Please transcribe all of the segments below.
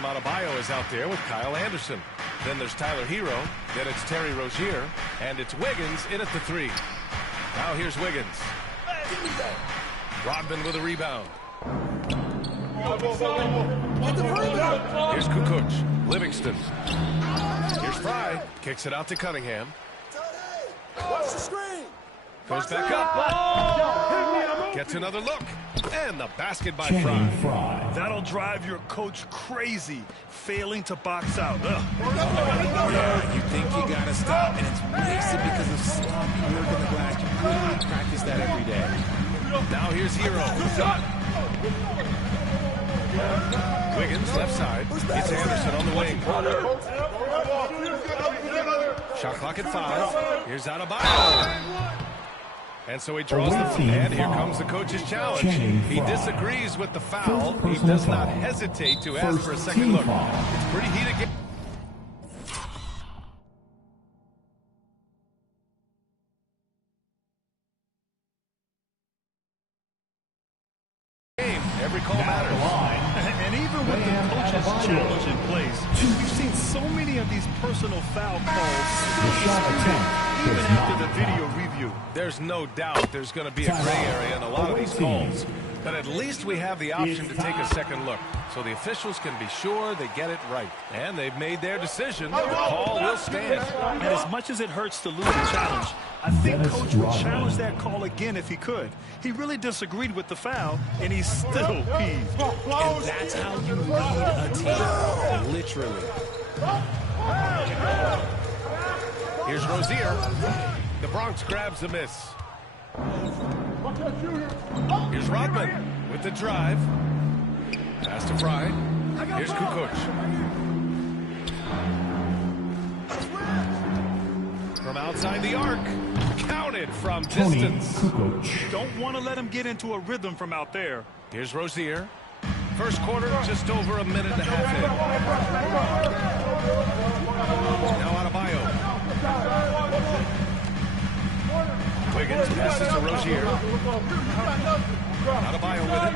Bam Adebayo is out there with Kyle Anderson. Then there's Tyler Hero. Then it's Terry Rozier. And it's Wiggins in at the 3. Now here's Wiggins. Rodman with a rebound. Here's Kukoc. Livingston. Here's Fry. Kicks it out to Cunningham. Watch the screen. Goes back up. Gets another look. And the basket by Fry. That'll drive your coach crazy, failing to box out. Yeah, you think you got to stop, and it's wasted because of sloppy work in the glass. You really practice that every day. Now here's Hero. Wiggins, left side. It's Anderson on the wing. Shot clock at 5. Here's Adebayo. And so he draws the and here comes the coach's challenge. He disagrees with the foul. He does not hesitate to ask for a second look. It's pretty heated game. Every call matters. And even with the coach's challenge in place, we've seen so many of these personal foul calls. Even after the video review. There's no doubt there's going to be a gray area in a lot of these calls. But at least we have the option to take a second look. So the officials can be sure they get it right. And they've made their decision. The call will stand. And as much as it hurts to lose a challenge, I think Coach would challenge that call again if he could. He really disagreed with the foul, and he's still peeved. And that's how you lead a team, literally. Here's Rozier. The Bronx grabs the miss. Here's Rodman with the drive. Pass to Fry. Here's Kukoc. From outside the arc. Counted from distance. Don't want to let him get into a rhythm from out there. Here's Rozier. First quarter, just over a minute and a half in. Now Adebayo. Wiggins passes to Rozier. Adebayo with it.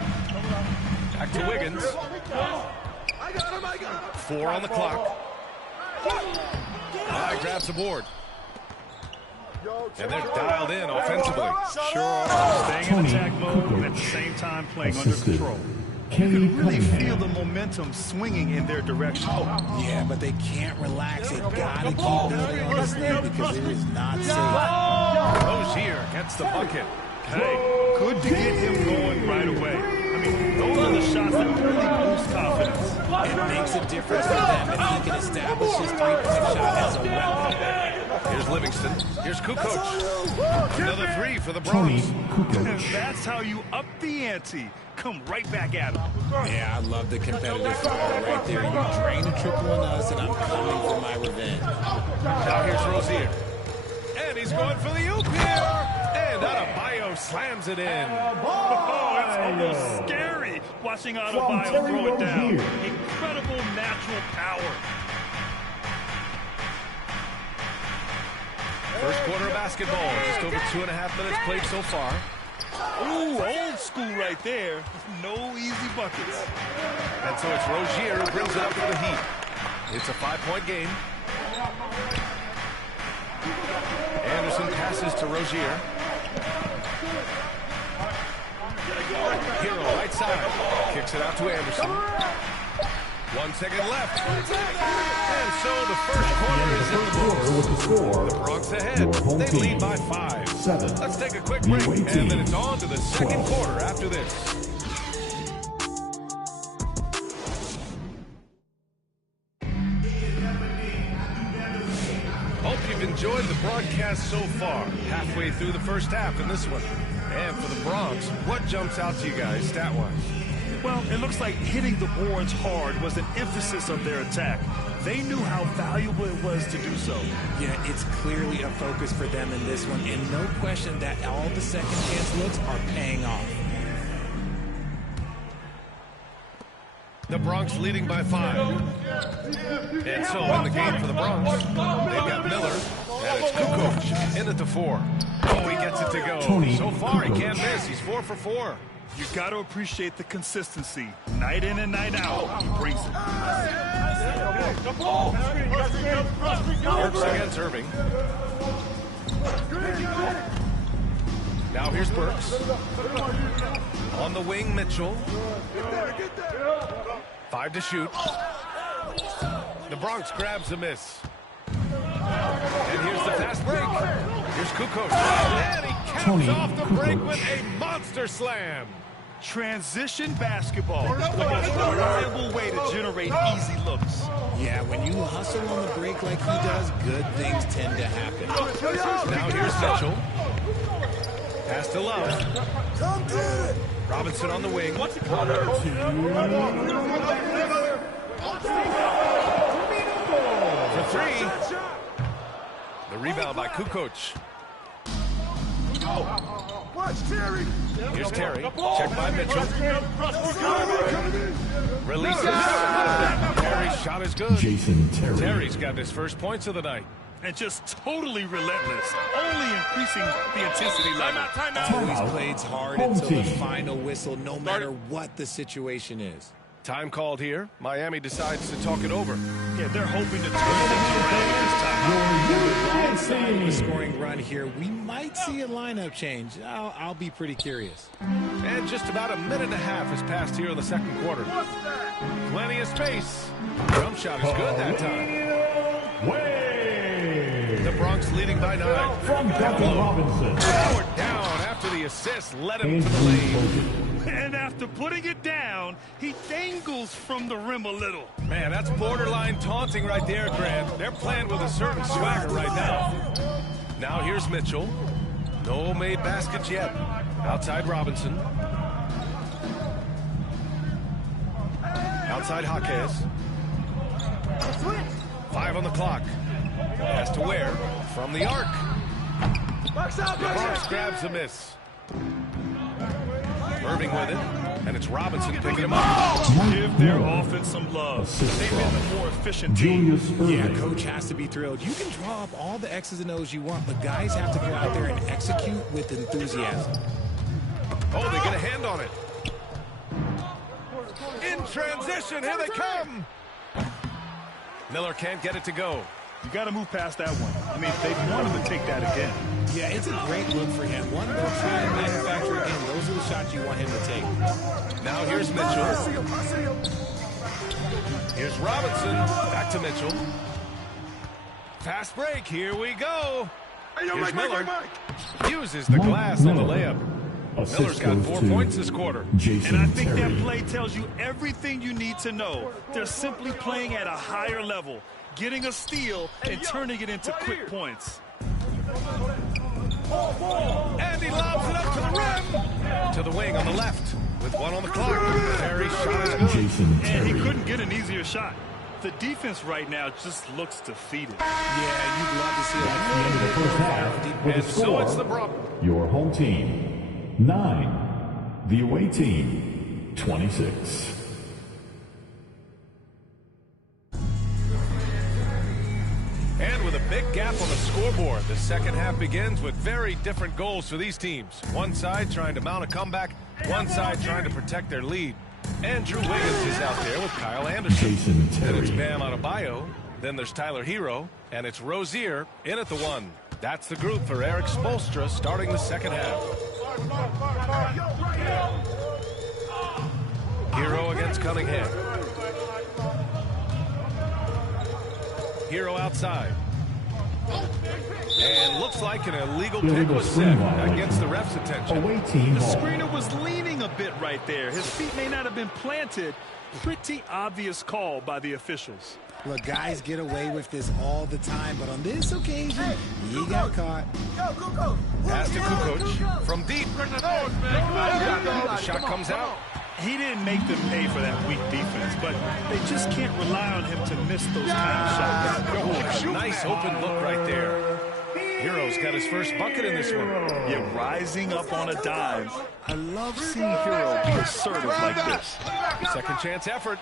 Back to Wiggins. 4 on the clock. Fry grabs the board. And they're dialed in offensively. Sure are. Staying in attack mode and at the same time playing under control. You can really feel the momentum swinging in their direction. Yeah, but they can't relax. They've got to keep building on this lead because it is not safe. Rozier gets the bucket. Hey, good to get him going right away. I mean, those are the shots that really boost confidence. It makes a difference for them if he can establish his three-point shot as a weapon. Here's Livingston. Here's Kukoc. Another 3 for the Bronx. And that's how you up the ante. Come right back at him. Yeah, I love the competitive fire right there. You drain a triple on us, and I'm coming for my revenge. Now here's Rozier. And he's going for the oop here. And Adebayo slams it in. Oh, it's almost scary watching Adebayo throw it down. Incredible natural power. First quarter of basketball. Just over 2.5 minutes played so far. Ooh, old school right there. No easy buckets. And so it's Rozier who brings it up for the Heat. It's a 5-point game. Anderson passes to Rozier. Hero right side. Kicks it out to Anderson. 1 second left. And so the first quarter is in the books. The Bronx ahead. They lead by 5. Let's take a quick break, and then it's on to the second quarter after this. Hope you've enjoyed the broadcast so far. Halfway through the first half in this one. And for the Bronx, what jumps out to you guys stat-wise? Well, it looks like hitting the boards hard was an emphasis of their attack. They knew how valuable it was to do so. Yeah, it's clearly a focus for them in this one, and no question that all the second chance looks are paying off. The Bronx leading by 5. And so in the game for the Bronx, they've got Miller, and it's Kukoc in at the 4. Oh, he gets it to go. So far, he can't miss. He's 4 for 4. You got to appreciate the consistency. Night in and night out, he brings it. Works against Irving. Now here's Burks. On the wing, Mitchell. 5 to shoot. The Bronx grabs the miss. And here's the fast break. Here's Kukoc. And he caps off the break with a monster slam. Transition basketball, the most reliable way to generate easy looks. Yeah, when you hustle on the break like he does, good things tend to happen. Now here's Mitchell. Pass to Love. Come get it. Robinson on the wing. For 3. The rebound by Kukoc. Watch Terry. Here's Terry. Checked by Mitchell. Releases. Terry's shot is good. Jason Terry. Terry's got his first points of the night. And just totally relentless, only increasing the intensity level. Always plays hard until the final whistle, no matter what the situation is. Time called here. Miami decides to talk it over. Yeah, they're hoping to turn things around this time. Wrong side of the scoring run here. We might see a lineup change. I'll be pretty curious. And just about a minute and a half has passed here in the second quarter. Plenty of space. Jump shot is good that time. The Bronx leading by 9. From Captain Robinson. Powered down after the assist led him to the lane. And after putting it down, he dangles from the rim a little. Man, that's borderline taunting right there, Grant. They're playing with a certain swagger right now. Now here's Mitchell. No made baskets yet. Outside Robinson. Outside Jaquez. 5 on the clock. Has to Ware from the arc. The Bronx grabs the miss. Irving with it, and it's Robinson picking him up. Give their offense some love. They've been the more efficient team. Yeah, coach has to be thrilled. You can draw up all the X's and O's you want, but guys have to go out there and execute with enthusiasm. Oh, they get a hand on it. In transition, here they come. Miller can't get it to go. You got to move past that one. I mean, they wanted to take that again. Yeah, it's a great look for him. One they'll try and manufacture again. Those are the shots you want him to take. Now here's Mitchell. Here's Robinson. Back to Mitchell. Fast break. Here we go. Here's Miller. Uses the glass on the layup. Miller's got 4 points this quarter. And I think that play tells you everything you need to know. They're simply playing at a higher level, getting a steal and turning it into quick points. And he lobs it up to the rim. To the wing on the left with 1 on the clock. Terry shot is good. Jason Terry. And he couldn't get an easier shot. The defense right now just looks defeated. Yeah, you'd love to see it. That's the end of the first half. With And the so it's the score, Bronx. your home team 9, the away team 26. And with a big gap on the scoreboard, the second half begins with very different goals for these teams. One side trying to mount a comeback, one side trying to protect their lead. Andrew Wiggins is out there with Kyle Anderson. Jason Then it's Terry. Bam Adebayo. Then there's Tyler Hero. And it's Rozier in at the 1. That's the group for Eric Spoelstra starting the second half. Hero against Cunningham. Hero outside. And looks like an illegal pick was set against the ref's attention. Away team The ball. screener was leaning a bit right there. His feet may not have been planted. Pretty obvious call by the officials. Look, guys get away with this all the time, but on this occasion, he got caught. Pass to Kukoc from deep. The shot comes out. He didn't make them pay for that weak defense, but they just can't rely on him to miss those kind of shots. Oh, nice open look right there. Hero's got his first bucket in this one. Yeah, rising up on a dime. I love seeing Hero be assertive like this. Second chance effort.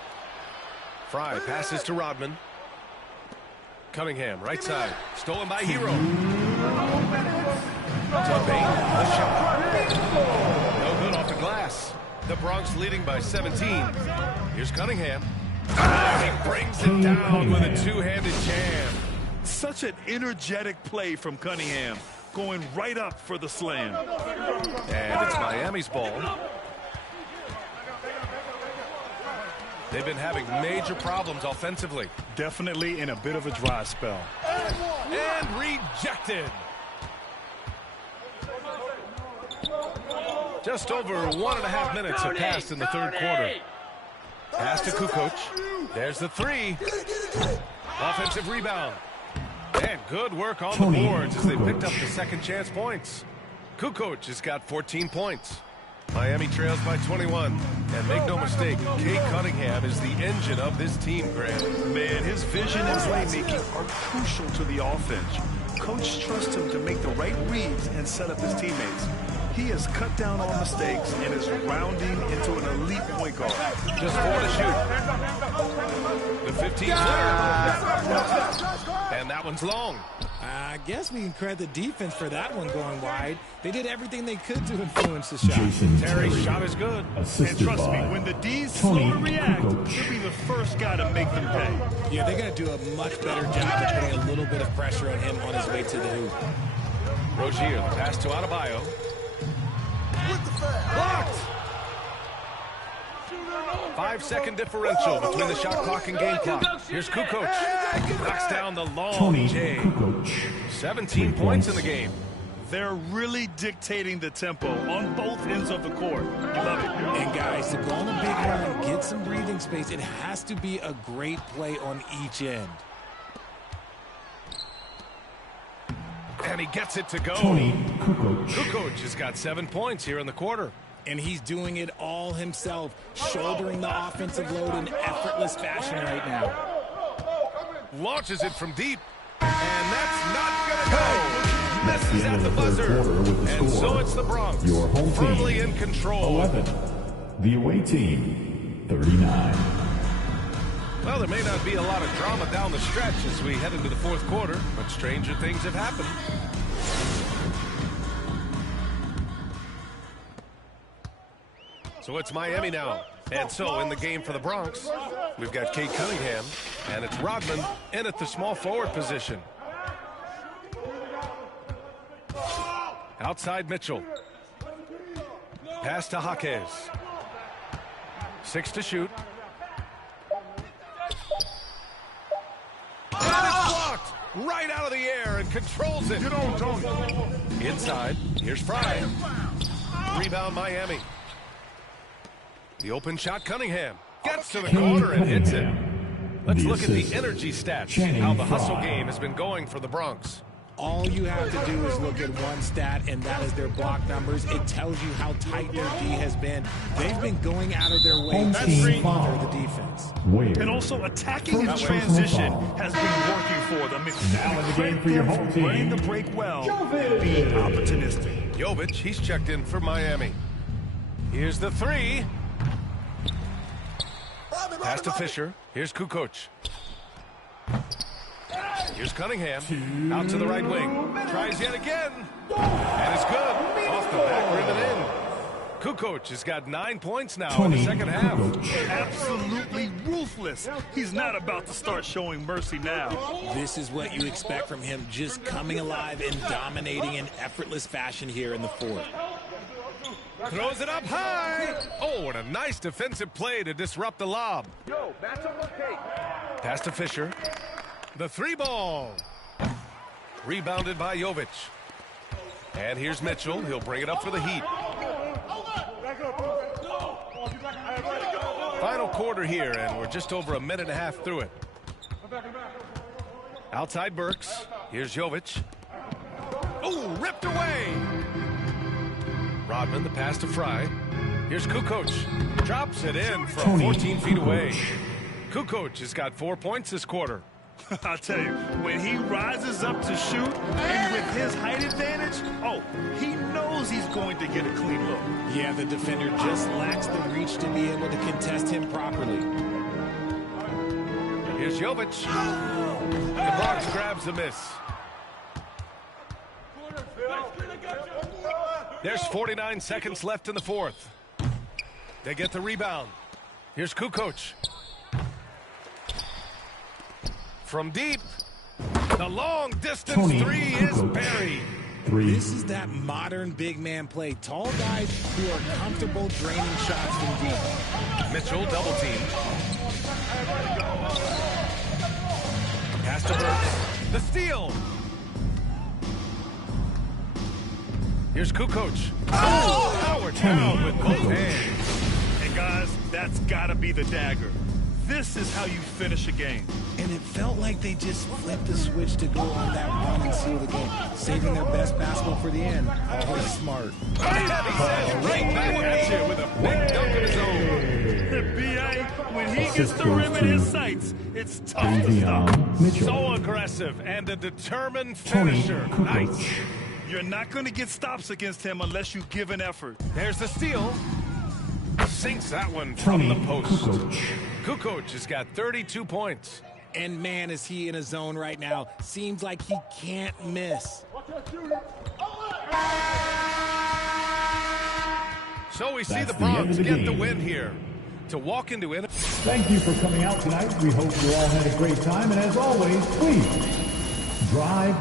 Fry passes to Rodman. Cunningham, right side. Stolen by Hero. To Bain, the shot. No good off the glass. The Bronx leading by 17. Here's Cunningham. He brings knocks it down with a two-handed jam. Such an energetic play from Cunningham, going right up for the slam. And it's Miami's ball. They've been having major problems offensively. Definitely in a bit of a dry spell. And rejected. Just over 1.5 minutes have passed in the third quarter. Pass to Kukoc. There's the three. Offensive rebound. And good work on the boards as they picked up the second chance points. Kukoc has got 14 points. Miami trails by 21. And make no mistake, Cade Cunningham is the engine of this team, Grant. Man, his vision and playmaking are crucial to the offense. Coach trusts him to make the right reads and set up his teammates. He has cut down on mistakes and is rounding into an elite point guard. Just 4 to shoot. The 15-footer. And that one's long. I guess we can credit the defense for that one going wide. They did everything they could to influence the shot. Terry's shot is good. And trust me, when the D's slow to react, he'll be the first guy to make them pay. Yeah, they're going to do a much better job of putting a little bit of pressure on him on his way to the hoop. Rozier, the pass to Adebayo. Blocked! 5-second differential between the shot clock and game clock. Here's Kukoc. Knocks down the long J. 17 points in the game. They're really dictating the tempo on both ends of the court. You love it. And guys, to go on a big run, get some breathing space, it has to be a great play on each end. And he gets it to go. Kukoc has got 7 points here in the quarter. And he's doing it all himself, shouldering the offensive load in effortless fashion right now. Launches it from deep. And that's not going to go. Misses at the buzzer. And so it's the Bronx. Your home firmly team, in control. 11. The away team, 39. Well, there may not be a lot of drama down the stretch as we head into the fourth quarter, but stranger things have happened. So it's Miami now. And so in the game for the Bronx, we've got Cade Cunningham, and it's Rodman in at the small forward position. Outside Mitchell. Pass to Jaquez. 6 to shoot. And it's blocked right out of the air and controls it. Inside, here's Fry. Rebound Miami. The open shot, Cunningham. Gets to the corner and hits it. Let's look at the energy stats, how the hustle game has been going for the Bronx. All you have to do is look at one stat, and that is their block numbers. It tells you how tight their D has been. They've been going out of their way to smother the defense. And also attacking in transition has been working for them. It's Now in the game for your home team, running the break well and being opportunistic. Jovic, he's checked in for Miami. Here's the three. Pass to Fisher. Here's Kukoc. Here's Cunningham. Out to the right wing. Tries yet again. And it's good. Off the back rim and in. Kukoc has got 9 points now in the second half. Absolutely ruthless. He's not about to start showing mercy now. This is what you expect from him, just coming alive and dominating in effortless fashion here in the fourth. Throws it up high. Oh, and a nice defensive play to disrupt the lob. Pass to Fisher. The three ball. Rebounded by Jovic. And here's Mitchell. He'll bring it up for the Heat. Final quarter here, and we're just over a minute and a half through it. Outside Burks. Here's Jovic. Oh, ripped away. Rodman, the pass to Fry. Here's Kukoc. Drops it in from 14 feet away. Kukoc has got 4 points this quarter. I'll tell you, when he rises up to shoot, and with his height advantage, oh, he knows he's going to get a clean look. Yeah, the defender just lacks the reach to be able to contest him properly. Here's Jovic. The Bronx grabs the miss. There's 49 seconds left in the fourth. They get the rebound. Here's Kukoc. From deep, the long distance three is buried. This is that modern big man play. Tall guys who are comfortable draining shots from deep. Mitchell double team. Pass to Burks. The steal. Here's Kukoc. Oh, power down with both hands. And guys, that's got to be the dagger. This is how you finish a game. And it felt like they just flipped the switch to go on that run and seal the game, saving their best basketball for the end. Always smart. And he says right back at you with a big dunk of his own. B.A., when he gets the rim in his sights, it's tough to stop. So aggressive and a determined finisher. Nice. You're not going to get stops against him unless you give an effort. There's the steal. Sinks that one from the post. Kukoc has got 32 points. And man, is he in a zone right now. Seems like he can't miss. So we see the Bronx get the win here. To walk into it. Thank you for coming out tonight. We hope you all had a great time. And as always, please drive.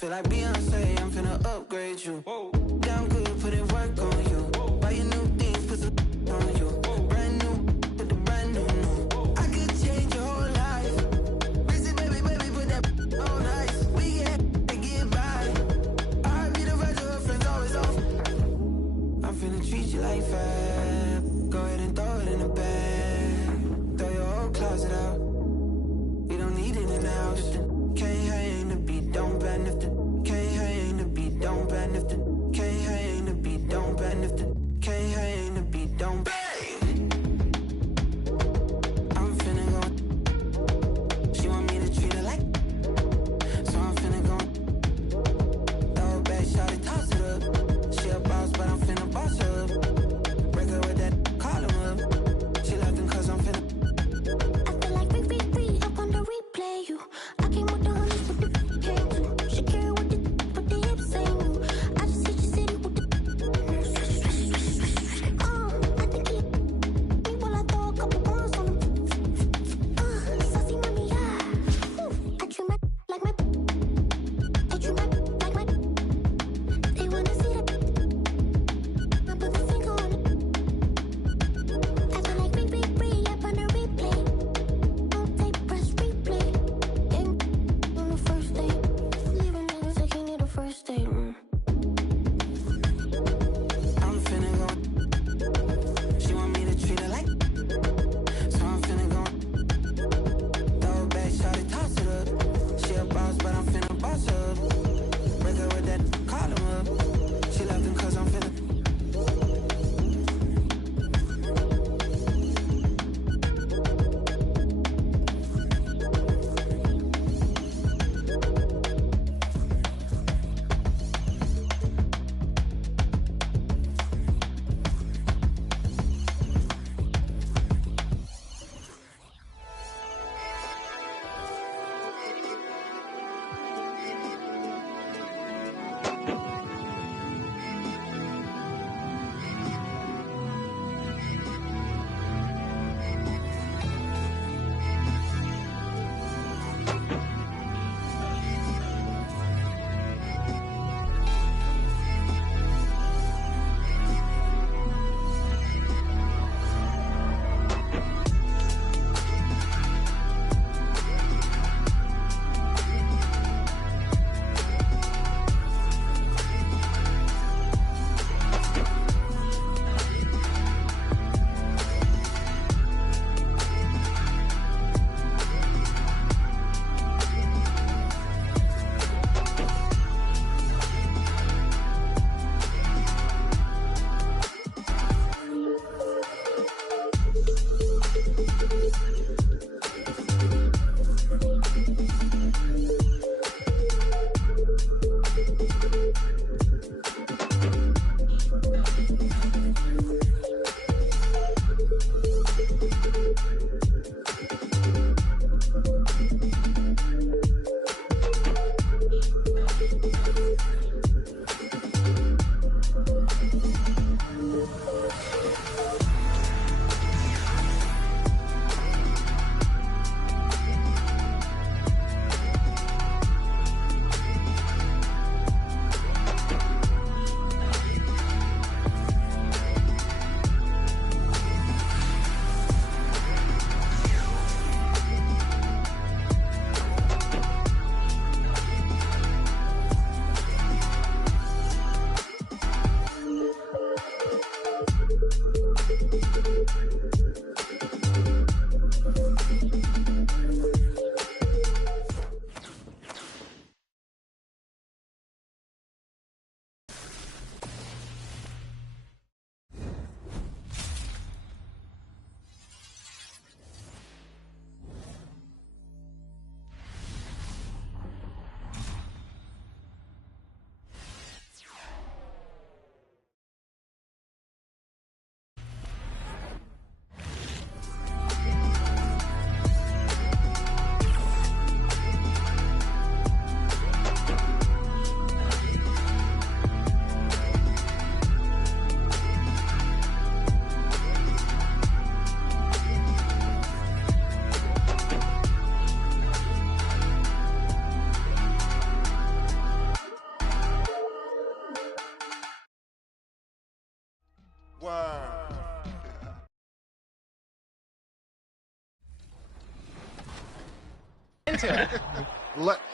Feel like Beyonce, I'm finna upgrade you. Damn good, put in work on you. Buy your new things, put some on you. Brand new, put the brand new. I could change your whole life. Busy baby, put that on ice. We get by. I be the rest of her friends always off. I'm finna treat you like fab. Go ahead and throw it in the bag. Throw your whole closet out. We don't need it in the house. Can't hang the beat, don't ban if the can't hang the beat, don't ban if the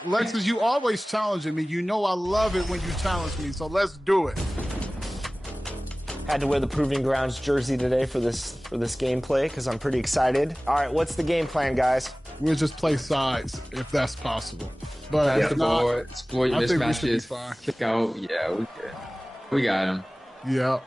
Lexus, you always challenging me. You know I love it when you challenge me, so let's do it. Had to wear the Proving Grounds jersey today for this gameplay because I'm pretty excited. All right, what's the game plan, guys? We'll just play sides if that's possible. But pass the ball, exploit mismatches, kick out. Yeah, we good. We got him. Yeah.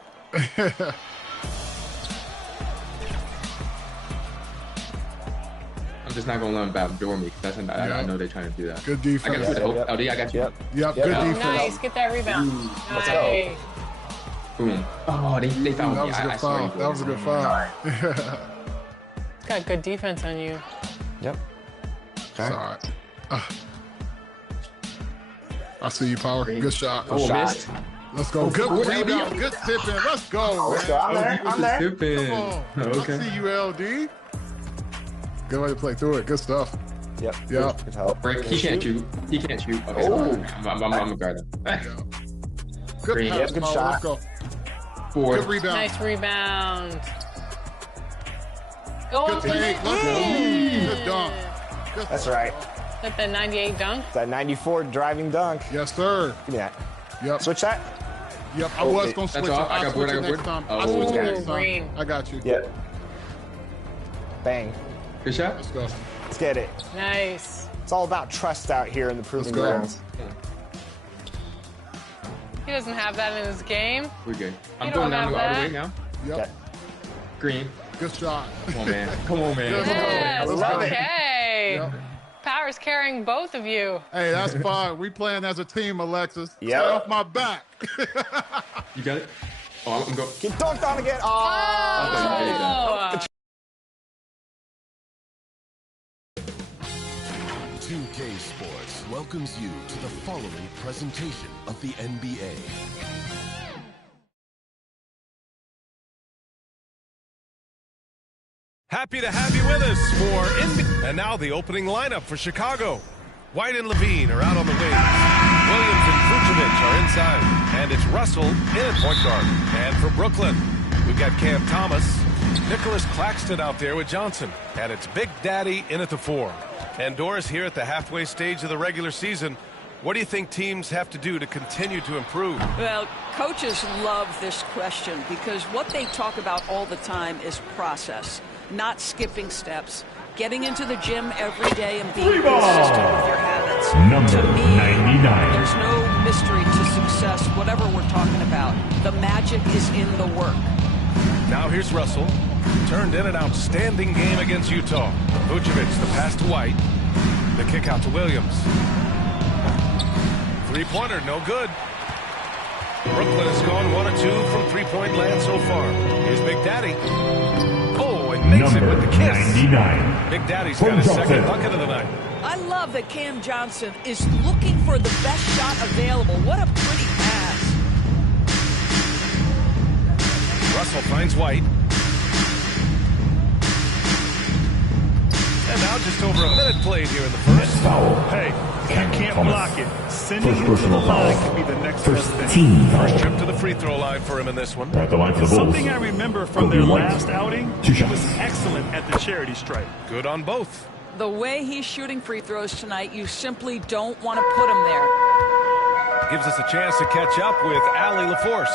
I'm just not gonna let them backdoor me because I know they're trying to do that. Good defense. I got you. Yep. LD, I got you. Yep. Good defense. Nice. Get that rebound. Let's go. Boom. Oh, they found me. That was a good foul. It's got good defense on you. Yep. Sorry. I see you, Power. Good shot. Oh, missed. Let's go. Good rebound. Good tipping. Let's go. Let's go. I'm there. Tipping. Okay. I see you, LD. Good way to play through it. Good stuff. Yep. Yep. Good help. Break. He can't shoot. Okay, I'm gonna guard him. Good Green. pass, Good Power. shot. Let's go. 4. Good rebound. Nice rebound. Go Good on for take. it. Let's go. Good dunk. Good That's right. Is that the 98 dunk? That 94 driving dunk. Yes, sir. Give me that. Yep. Switch that. Yep. I was going to That's switch all. it. I got board. next time. Oh, I switch it okay. next time. Green. I got you. Yep. Bang. Good shot. Let's go. Let's get it. Nice. It's all about trust out here in the Proving go. Grounds. He doesn't have that in his game. We're good. I'm You going don't down have all the that. way now. Yep. Okay. Green. Good shot. Come on, man. Come on, man. Yes. love it. Okay. Yep. Power's carrying both of you. Hey, that's fine. We playing as a team, Alexis. Yep. Stay off my back. You got it? Oh, I'm going. Get dunked on again. Oh. Oh. 2K Sports welcomes you to the following presentation of the NBA. Happy to have you with us for NBA. And now the opening lineup for Chicago. White and Levine are out on the wings. Williams and Vucevic are inside. And it's Russell in at point guard. And for Brooklyn, we've got Cam Thomas, Nicholas Claxton out there with Johnson. And it's Big Daddy in at the 4. And Doris, here at the halfway stage of the regular season, what do you think teams have to do to continue to improve? Well, coaches love this question because what they talk about all the time is process, not skipping steps, getting into the gym every day and being consistent with your habits. Number To me, 99. there's no mystery to success, whatever we're talking about. The magic is in the work. Now here's Russell. Turned in an outstanding game against Utah. Vucevic, the pass to White. The kick out to Williams. Three-pointer, no good. Brooklyn has gone 1 of 2 from three-point land so far. Here's Big Daddy. Oh, and makes it with the kiss. 99. Big Daddy's got his second bucket of the night. I love that Cam Johnson is looking for the best shot available. What a pretty pass. Russell finds White. And now just over a minute played here in the first. Hey, if you can't block it, sending him to the line could be the next best thing. First trip to the free throw line for him in this one. At the line for the Bulls. Something I remember from their last outing, he was excellent at the charity stripe. Good on both. The way he's shooting free throws tonight, you simply don't want to put him there. Gives us a chance to catch up with Allie LaForce.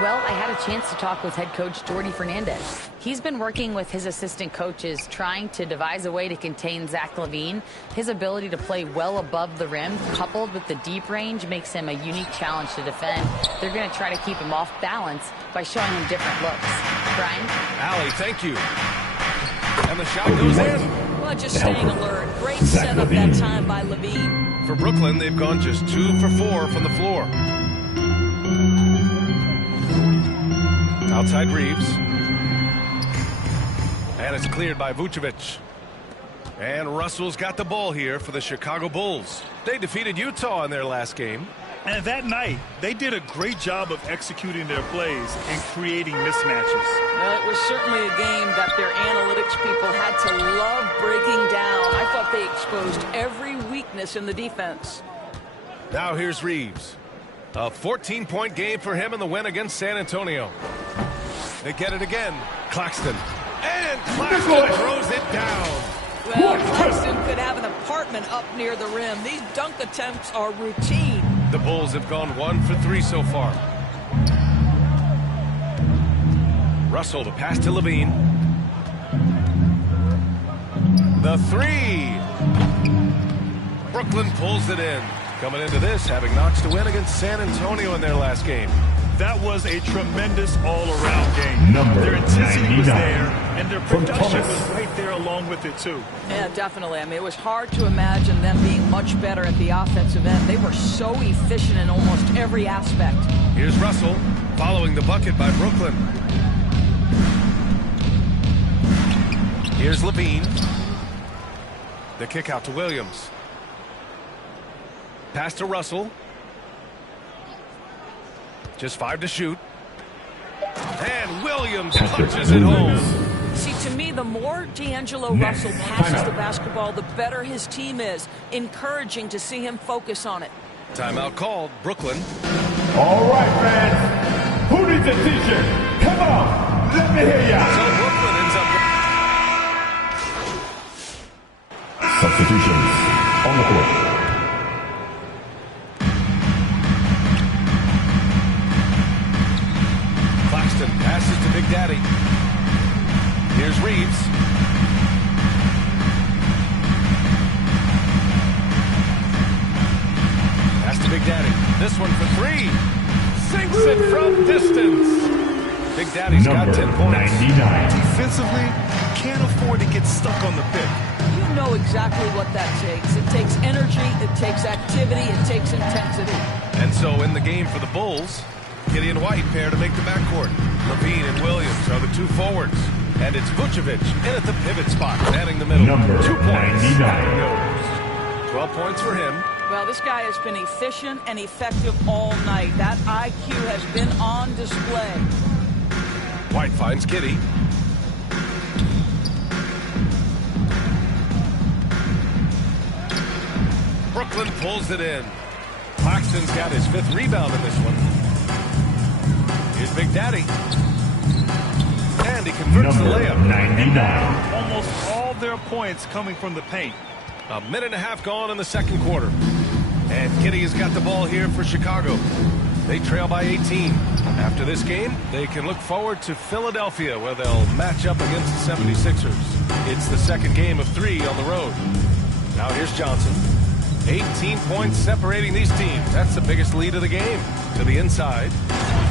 Well, I had a chance to talk with head coach Jordy Fernandez. He's been working with his assistant coaches trying to devise a way to contain Zach LaVine. His ability to play well above the rim, coupled with the deep range, makes him a unique challenge to defend. They're going to try to keep him off balance by showing him different looks. Brian? Allie, thank you. And the shot goes in. Well, just staying alert. Great setup that time by LaVine. For Brooklyn, they've gone just 2 for 4 from the floor. Outside Reeves. And it's cleared by Vucevic. And Russell's got the ball here for the Chicago Bulls. They defeated Utah in their last game. And that night, they did a great job of executing their plays and creating mismatches. Well, it was certainly a game that their analytics people had to love breaking down. I thought they exposed every weakness in the defense. Now here's Reeves. A 14-point game for him in the win against San Antonio. They get it again. Claxton. And Claxton throws it down. Well, Claxton could have an apartment up near the rim. These dunk attempts are routine. The Bulls have gone 1 for 3 so far. Russell, the pass to LaVine. The 3. Brooklyn pulls it in. Coming into this, having notched a win against San Antonio in their last game. That was a tremendous all-around game. Their intensity was there, and their production was right there along with it, too. Yeah, definitely. I mean, it was hard to imagine them being much better at the offensive end. They were so efficient in almost every aspect. Here's Russell, following the bucket by Brooklyn. Here's LaVine. The kick out to Williams. Pass to Russell. Just 5 to shoot. And Williams punches it home. See, to me, the more D'Angelo Russell passes the basketball, the better his team is. Encouraging to see him focus on it. Timeout called. Brooklyn. All right, fans. Who needs a t-shirt? Come on. Let me hear ya. So Brooklyn ends up. Substitutions on the court. Passes to Big Daddy. Here's Reeves. Pass to Big Daddy. This one for 3. Sinks it from distance. Big Daddy's got 10 points. 99. Defensively, can't afford to get stuck on the pick. You know exactly what that takes. It takes energy, it takes activity, it takes intensity. And so in the game for the Bulls, Giddey and White pair to make the backcourt. LaVine and Williams are the 2 forwards. And it's Vucevic in at the pivot spot, manning the middle. 2 points. 99. 12 points for him. Well, this guy has been efficient and effective all night. That IQ has been on display. White finds Giddey. Brooklyn pulls it in. Claxton's got his 5th rebound in this one. Here's Big Daddy. And he converts the layup. 99. Almost all their points coming from the paint. A minute and a half gone in the second quarter. And Giddey has got the ball here for Chicago. They trail by 18. After this game, they can look forward to Philadelphia, where they'll match up against the 76ers. It's the second game of 3 on the road. Now here's Johnson. 18 points separating these teams. That's the biggest lead of the game. To the inside.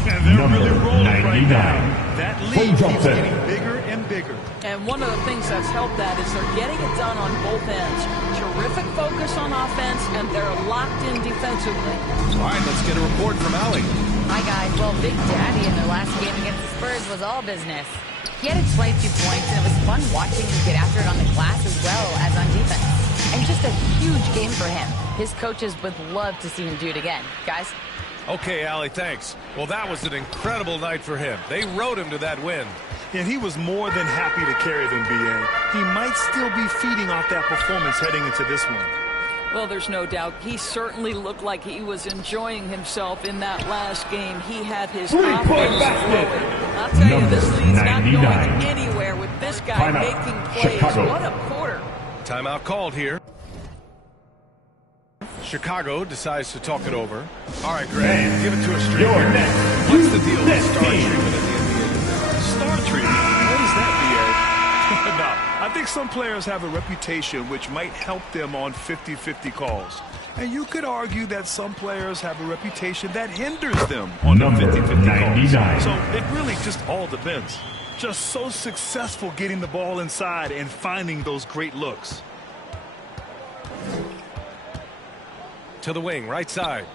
And they're really rolling 99. right now. That lead keeps getting bigger and bigger. And one of the things that's helped that is they're getting it done on both ends. Terrific focus on offense, and they're locked in defensively. All right, let's get a report from Allie. Hi, guys. Well, Big Daddy in their last game against the Spurs was all business. He had 22 points, and it was fun watching him get after it on the glass as well as on defense. And just a huge game for him. His coaches would love to see him do it again. Guys? Okay, Allie, thanks. Well, that was an incredible night for him. They rode him to that win. And he was more than happy to carry them, B.A. He might still be feeding off that performance heading into this one. Well, there's no doubt. He certainly looked like he was enjoying himself in that last game. He had his offense flowing. I'll tell you, this lead's not going anywhere with this guy making plays. Chicago. What a quarter. Timeout called here. Chicago decides to talk it over. All right, Greg, give it to us straight here. What's the deal with star treatment in the NBA? Star treatment? What is that, B.A.? No, I think some players have a reputation which might help them on 50-50 calls. And you could argue that some players have a reputation that hinders them on the 50-50 calls. So it really just all depends. Just so successful getting the ball inside and finding those great looks. To the wing, right side.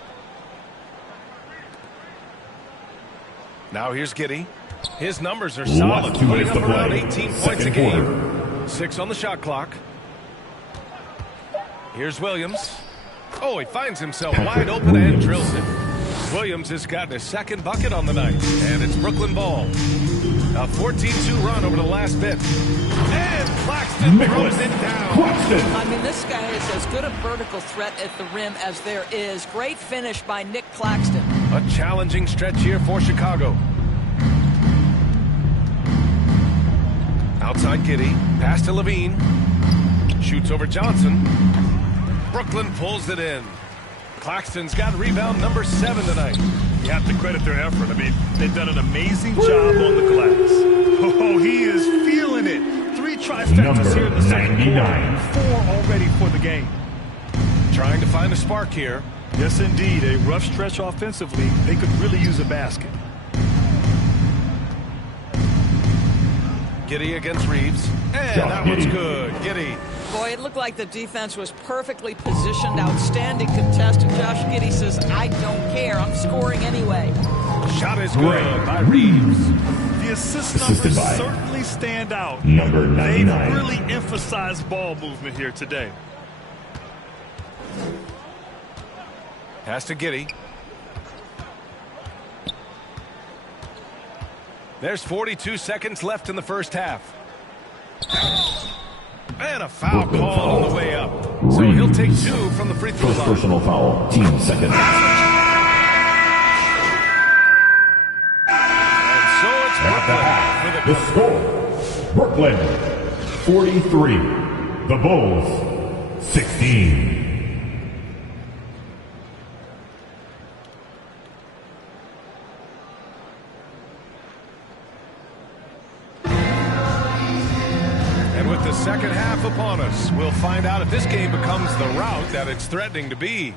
Now here's Giddey. His numbers are solid, putting up around 18 points a game. 6 on the shot clock. Here's Williams. Oh, he finds himself wide open and drills it. Williams has gotten his second bucket on the night, and it's Brooklyn ball. A 14-2 run over the last bit. And Claxton throws it down. I mean, this guy is as good a vertical threat at the rim as there is. Great finish by Nick Claxton. A challenging stretch here for Chicago. Outside Giddey. Pass to Levine. Shoots over Johnson. Brooklyn pulls it in. Claxton's got rebound number 7 tonight. You have to credit their effort. I mean, they've done an amazing job on the glass. Oh, he is feeling it. 3 trifectas here in the second quarter. 4 already for the game. Trying to find a spark here. Yes, indeed. A rough stretch offensively. They could really use a basket. Giddey against Reeves. And that one's good. Giddey. Boy, it looked like the defense was perfectly positioned. Outstanding contest. And Josh Giddey says, I don't care. I'm scoring anyway. Shot is good by Reeves. The assist numbers certainly stand out. Number 99. They really emphasize ball movement here today. Pass to Giddey. There's 42 seconds left in the first half. And a foul call on the way up. So he'll take 2 from the free throw line. Personal foul, team second. And so it's Brooklyn. The score, Brooklyn 43, the Bulls 16. With the second half upon us, we'll find out if this game becomes the rout that it's threatening to be.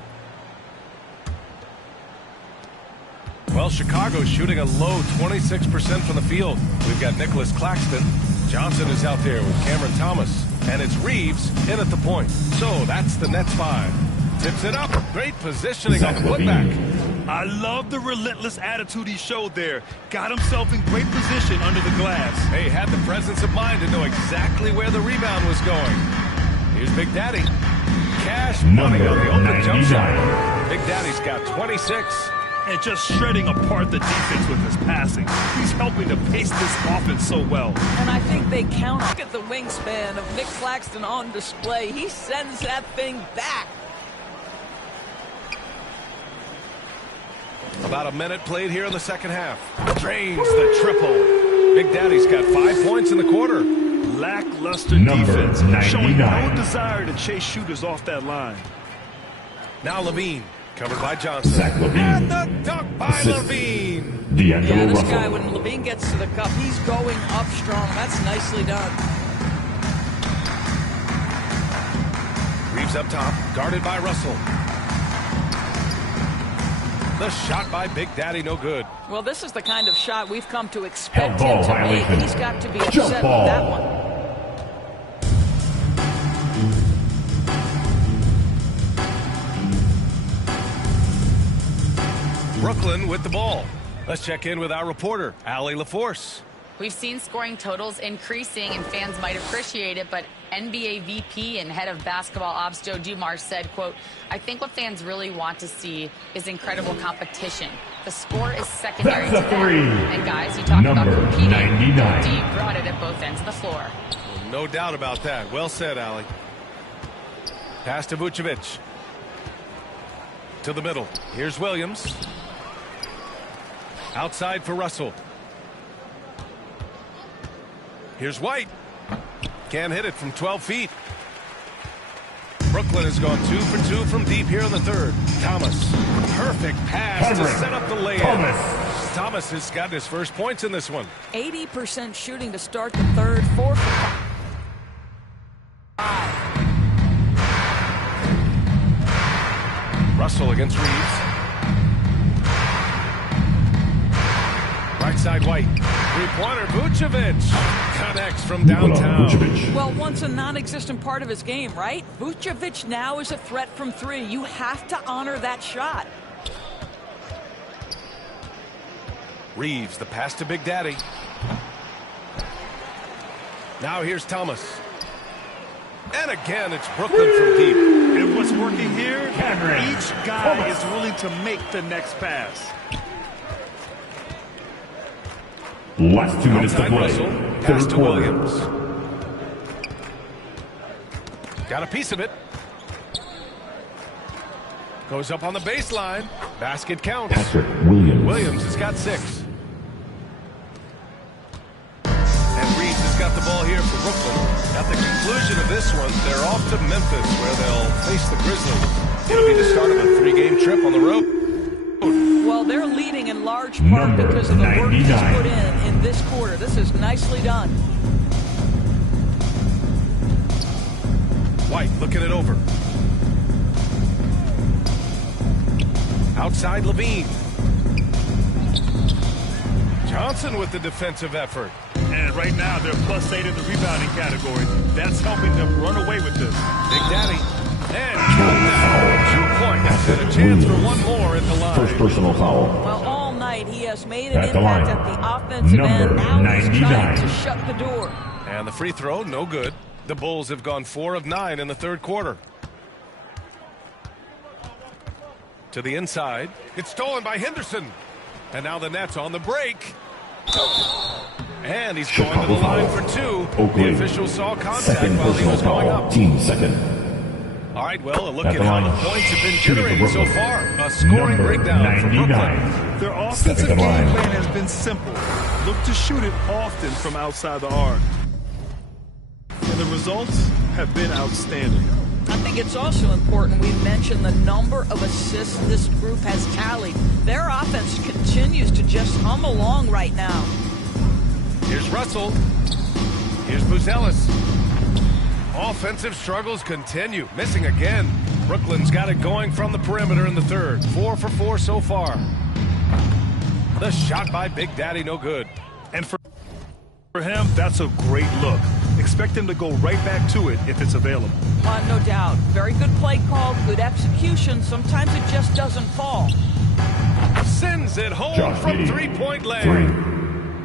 Well, Chicago's shooting a low 26% from the field. We've got Nicholas Claxton. Johnson is out there with Cameron Thomas. And it's Reeves in at the point. So that's the Nets 5. Tips it up. Great positioning on the putback. I love the relentless attitude he showed there. Got himself in great position under the glass. Hey, had the presence of mind to know exactly where the rebound was going. Here's Big Daddy. Cash money on the open jump shot. Big Daddy's got 26. And just shredding apart the defense with his passing. He's helping to pace this offense so well. And I think they count. Look at the wingspan of Nick Claxton on display. He sends that thing back. About a minute played here in the second half. Drains the triple. Big Daddy's got 5 points in the quarter. Lackluster defense, showing no desire to chase shooters off that line. Now Levine, covered by Johnson. Zach Levine. And the dunk by Levine. D'Angelo this Russell. guy, when Levine gets to the cup, he's going up strong. That's nicely done. Reeves up top, guarded by Russell. The shot by Big Daddy, no good. Well, this is the kind of shot we've come to expect him to make. He's got to be upset with that one. Brooklyn with the ball. Let's check in with our reporter, Allie LaForce. We've seen scoring totals increasing, and fans might appreciate it, but NBA VP and head of basketball ops Joe Dumars said, quote, "I think what fans really want to see is incredible competition. The score is secondary to that." And guys, you talk about competing. 99. D brought it at both ends of the floor. Well, no doubt about that. Well said, Allie. Pass to Vucevic. To the middle. Here's Williams. Outside for Russell. Here's White. Can't hit it from 12 feet. Brooklyn has gone 2 for 2 from deep here in the third. Thomas. Perfect pass to set up the layup. Thomas has got his first points in this one. 80% shooting to start the third. 4 for 5. Russell against Reeves. Right side White. Three-pointer Vucevic connects from downtown. Well, once a non-existent part of his game, right? Vucevic now is a threat from 3. You have to honor that shot. Reeves, the pass to Big Daddy. Now here's Thomas. And again, it's Brooklyn from deep. And what's working here? Each guy is willing to make the next pass. Last 2 minutes to play. Russell, pass to Williams. Got a piece of it. Goes up on the baseline. Basket counts. Patrick Williams. Williams has got 6. And Reeves has got the ball here for Brooklyn. At the conclusion of this one, they're off to Memphis, where they'll face the Grizzlies. It'll be the start of a 3-game trip on the road. Well, they're leading in large part because of the work he's put in this quarter. This is nicely done. White looking it over. Outside Levine. Johnson with the defensive effort. And right now, they're +8 in the rebounding category. That's helping them run away with this. Big Daddy. And countdown. 2 points. And a chance for one more at the line. First personal foul. Well, all night he has made an impact at the offensive end. Now he's trying to shut the door. And the free throw, no good. The Bulls have gone 4 of 9 in the third quarter. To the inside. It's stolen by Henderson. And now the Nets on the break. And he's going to the line for 2. The official saw contact while he was going up. Team second. All right, well, a look at how the points have been generated so far. A scoring breakdown for Brooklyn. Their offensive game plan has been simple. Look to shoot it often from outside the arc. And the results have been outstanding. I think it's also important we mention the number of assists this group has tallied. Their offense continues to just hum along right now. Here's Russell. Here's Buzelis. Offensive struggles continue. Missing again. Brooklyn's got it going from the perimeter in the third. 4 for 4 so far. The shot by Big Daddy, no good. And for him, that's a great look. Expect him to go right back to it if it's available. No doubt. Very good play call, good execution. Sometimes it just doesn't fall. Sends it home from three-point land.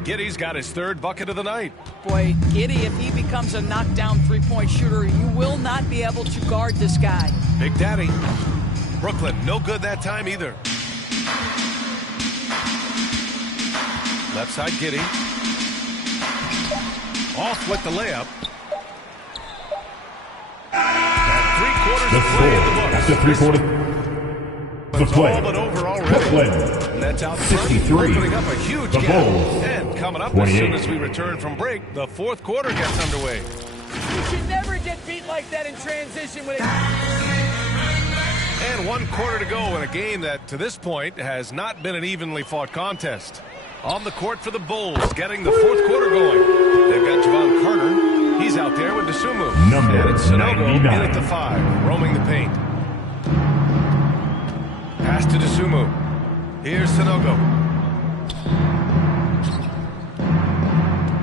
Giddy's got his third bucket of the night. Boy, Giddy, if he becomes a knockdown three-point shooter, you will not be able to guard this guy. Big Daddy. Brooklyn, no good that time either. Left side, Giddy. Off with the layup. And 3/4 of play in the books. After 3/4. The play. All but over already. Nets out front, 63. opening up a huge The gap. Bulls. And coming up 28. as soon as we return from break, the fourth quarter gets underway. You should never get beat like that in transition with it. And 1 quarter to go in a game that, to this point, has not been an evenly fought contest. On the court for the Bulls, getting the fourth quarter going. They've got Javon Carter. He's out there with Desumo. Number and it's Sanogo 99. in at the 5, roaming the paint. Pass to Desumo. Here's Sanogo.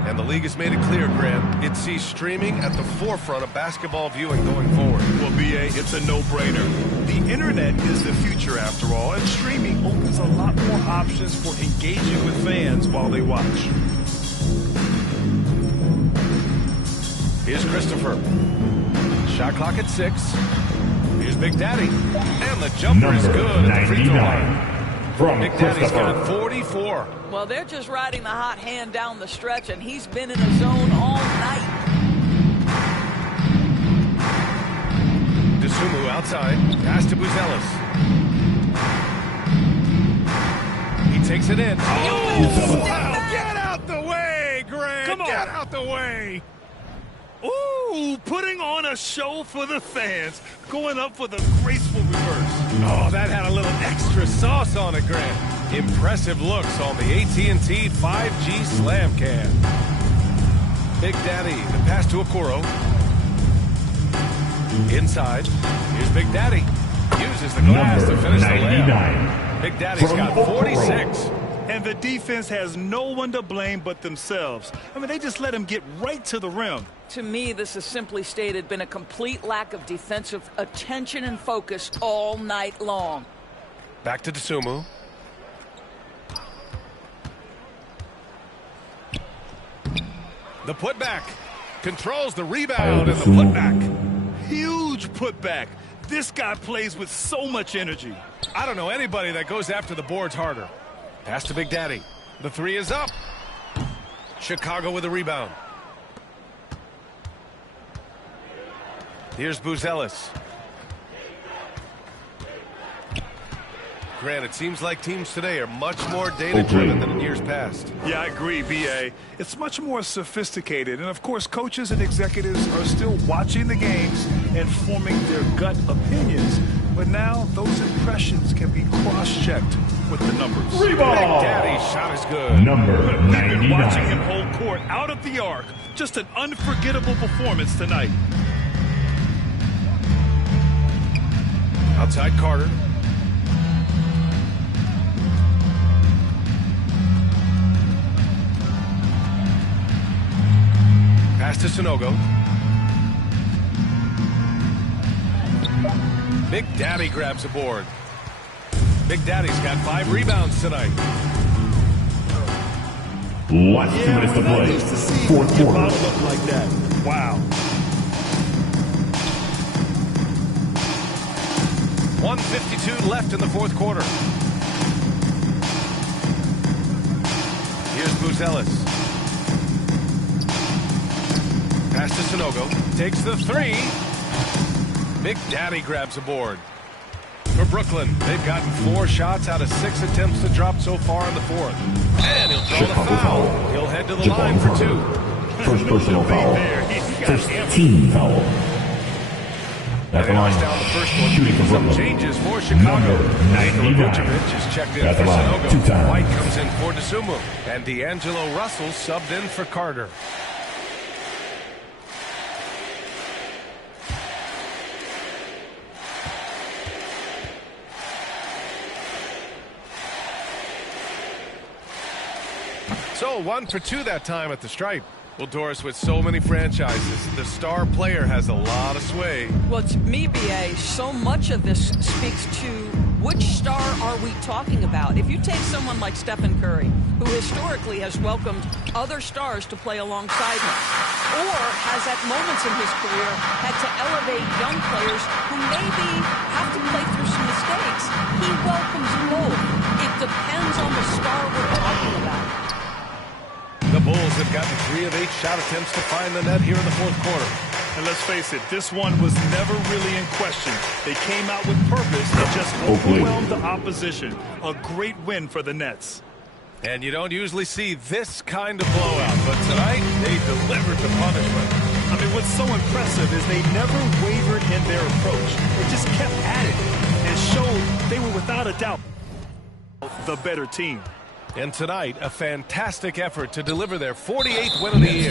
And the league has made it clear, Graham, it sees streaming at the forefront of basketball viewing going forward. Well, BA, it's a no-brainer. The internet is the future, after all, and streaming opens a lot more options for engaging with fans while they watch. Here's Christopher. Shot clock at 6. Here's Big Daddy. And the jumper is good at the free throw line. From Big Daddy's got 44. Well, they're just riding the hot hand down the stretch, and he's been in a zone all night. DeSumo outside. Pass to Buzelis. He takes it in. Oh, wow. Get out the way, Grant. Come on. Get out the way. Ooh, putting on a show for the fans. Going up with a graceful reverse. Oh, that had a little extra sauce on it, Grant. Impressive looks on the AT&T 5G Slam Cam. Big Daddy, the pass to Okoro. Inside. Here's Big Daddy. Uses the glass to finish the layup. Big Daddy's got 46. And the defense has no one to blame but themselves. I mean, they just let him get right to the rim. To me, this has simply stated been a complete lack of defensive attention and focus all night long. Back to DeSumo. The putback. Controls the rebound and the putback. Huge putback. This guy plays with so much energy. I don't know anybody that goes after the boards harder. Pass to Big Daddy. The 3 is up. Chicago with a rebound. Here's Buzelis. Grant, it seems like teams today are much more data-driven than in years past. Yeah, I agree, B.A. It's much more sophisticated. And, of course, coaches and executives are still watching the games and forming their gut opinions. But now those impressions can be cross-checked with the numbers. Rebound! Big Daddy's shot is good. Number 99. We've been watching him hold court out of the arc. Just an unforgettable performance tonight. Outside Carter. Pass to Sanogo. Big Daddy grabs a board. Big Daddy's got 5 rebounds tonight. Last 2 minutes to play. Fourth quarter. Look like that. Wow. 1:52 left in the fourth quarter. Here's Buzelis. Pass to Sanogo. Takes the 3. Big Daddy grabs a board. For Brooklyn, they've gotten 4 shots out of 6 attempts to drop so far in the fourth. And he'll throw the foul. He'll head to the line for 2. First personal foul. First team foul. At the line, shooting for Brooklyn. Changes for Chicago. Number 99. Is checked in At for the line, Sanogo. 2 times. White comes in for DeSumo. And D'Angelo Russell subbed in for Carter. So 1 for 2 that time at the stripe. Well, Doris, with so many franchises, the star player has a lot of sway. Well, to me, B.A., so much of this speaks to which star are we talking about? If you take someone like Stephen Curry, who historically has welcomed other stars to play alongside him, or has at moments in his career had to elevate young players who maybe have to play through some mistakes, he welcomes both. It depends on the star we're talking about. The Bulls have gotten 3 of 8 shot attempts to find the net here in the fourth quarter. And let's face it, this one was never really in question. They came out with purpose and just overwhelmed the opposition. A great win for the Nets. And you don't usually see this kind of blowout, but tonight they delivered the punishment. I mean, what's so impressive is they never wavered in their approach. They just kept at it and showed they were without a doubt the better team. And tonight, a fantastic effort to deliver their 48th win of the year.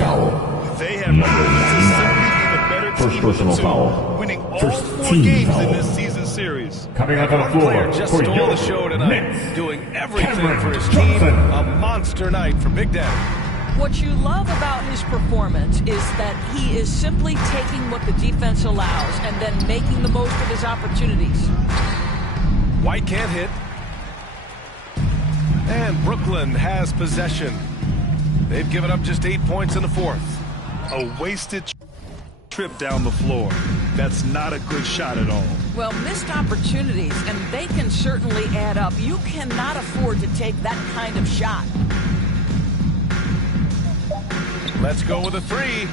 They have consistently been the better First team personal of the 2, foul. winning all First 4 team games foul. in this season series. Coming out on the One floor player just for stole your the show tonight, Nets. doing everything Cameron for his Johnson. team. A monster night for Big Daddy. What you love about his performance is that he is simply taking what the defense allows and then making the most of his opportunities. White can't hit. And Brooklyn has possession. They've given up just 8 points in the fourth. A wasted... trip down the floor. That's not a good shot at all. Well, missed opportunities, and they can certainly add up. You cannot afford to take that kind of shot. Let's go with a three.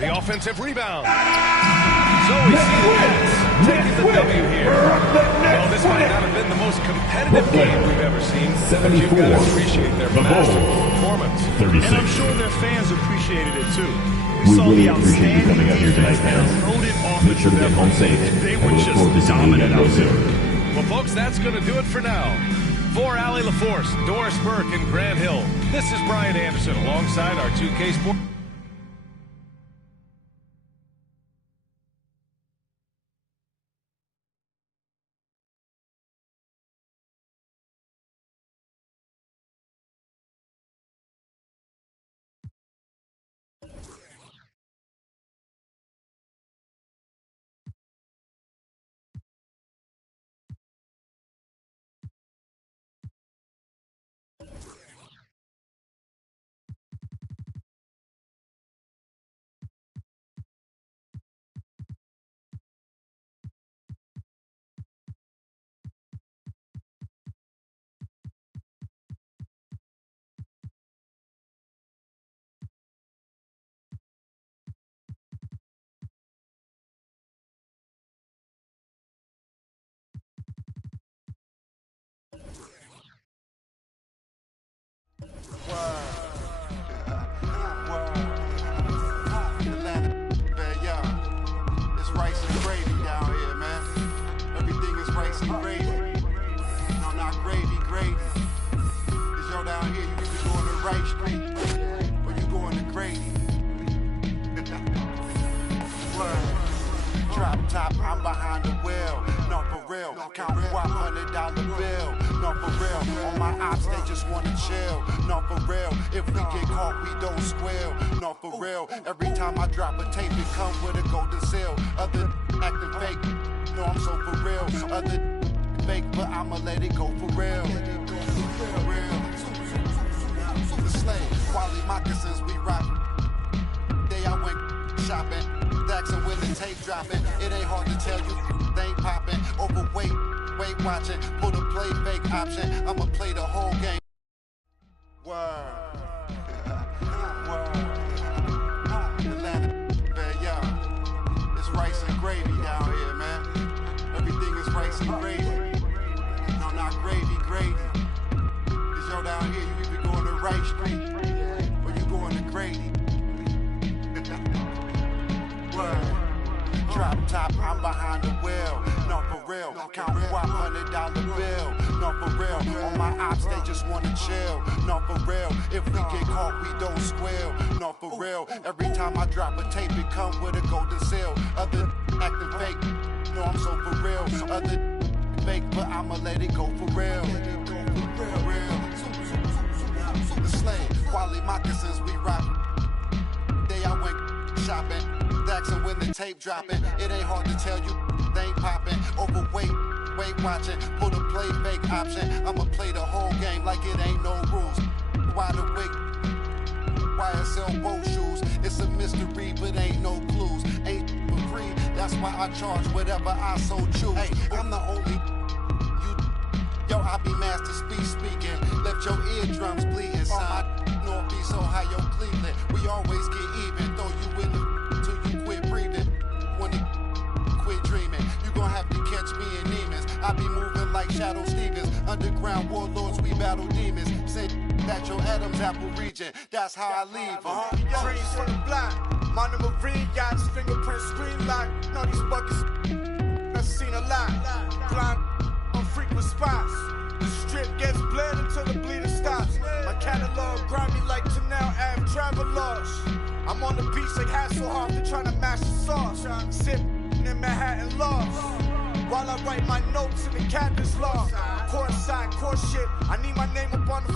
The offensive rebound. So we see the Nets taking the W here. Well, this might not have been the most competitive game we've ever seen, but you've got to appreciate their masterful performance. 36. And I'm sure their fans appreciated it too. We really appreciate you coming out here tonight, fans. Make sure to get home safe. They And were we look forward to just seeing you dominant again real out there. soon. Well, folks, that's going to do it for now. For Allie LaForce, Doris Burke, and Grant Hill, this is Brian Anderson alongside our 2K Sports. It's rice and gravy down here, man. Everything is rice and gravy. No, not gravy, gravy. Cause yo down here, you either going to Rice Street or you going to Grady. Drop top, I'm behind the wheel. No, for real. Count $100 bill. No, for real. On my ops, they just wanna chill. No, for real. If we get caught, we don't squeal. No, for real. Every time I drop a tape, it come with a golden seal. Other acting fake. No, I'm so for real. Other fake, but I'ma let it go for real. The slave. Quality moccasins, we rock. Day I went shopping. And when the tape dropping, it ain't hard to tell you they ain't popping. Overweight, weight watching, put a play fake option. I'ma play the whole game. Word. It's rice and gravy down here, man. Everything is rice and gravy. No, not gravy, gravy. Cause yo down here, you either going to Rice Street or you going to Grady. Drop top, I'm behind the wheel. No, for real. Count $100 bill. No, for real. On my ops, they just wanna chill. No, for real. If we get caught, we don't squeal. No, for real. Every time I drop a tape, it come with a golden seal. Other acting fake. No, I'm so for real. Other fake, but I'ma let it go for real. The slave. Quality moccasins, we rock. Day I went shopping. And when the tape dropping, it ain't hard to tell you they ain't popping. Overweight, weight watching, put a play fake option. I'ma play the whole game like it ain't no rules. Wide awake, YSL boat shoes. It's a mystery, but ain't no clues. Ain't for free, that's why I charge whatever I so choose. Hey, I'm the only yo, I be master speaking. Left your eardrums bleeding. Son, Northeast Ohio, Cleveland. We always get even, throw you in the when it quit dreaming, you gon' have to catch me in demons. I be moving like Shadow Stevens. Underground warlords, we battle demons. Say that your Adam's apple region. That's how I leave them. Trees from the block. Monomer Reed yachts, fingerprint screen lock. Know these buckets, I've seen a lot. Blind on frequent spots. The strip gets bled until the bleeding stops. My catalog grimy like Chanel Ave Travelers. I'm on the beach like Hasselhoff, they're trying to mash the sauce. Sip in Manhattan lost. While I write my notes in the captain's log. Courtside, course shit, I need my name up on the